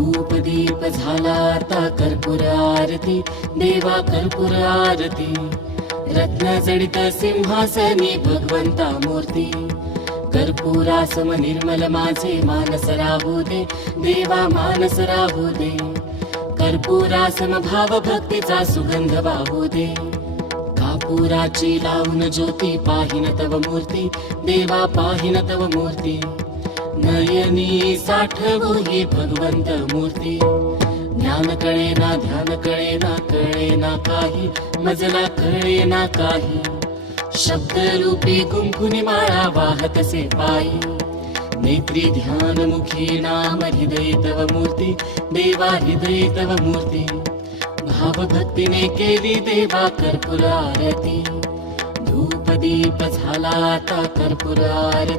धूप दीप झाला आता कर्पूर आरती, देवा कर्पूर आरती. रत्न जडित सिंहासनी भगवंता मूर्ती, कर्पूरासम निर्मल माझे मानस राहू दे, देवा मानस राहू दे. कर्पूरासम भाव भक्तीचा सुगंध वाहू दे, कापुराची लावून ज्योती पाहिन तव मूर्ती, देवा पाहिन तव मूर्ती. नयनी साठवू ही भगवंत मूर्ती, ज्ञान कळे ना ध्यान कळे ना, कळे ना काही मजला कळे ना काही. शब्द रूपी कुंकुनी माळा वाहतसे पायी, नेत्री ध्यान मुखी नाम हृदय तव मूर्ती, देवा हृदय तव मूर्ती. भाव भक्तीने केली देवा कर्पूर आरती, धूप दीप झाला आता कर्पूर आरती.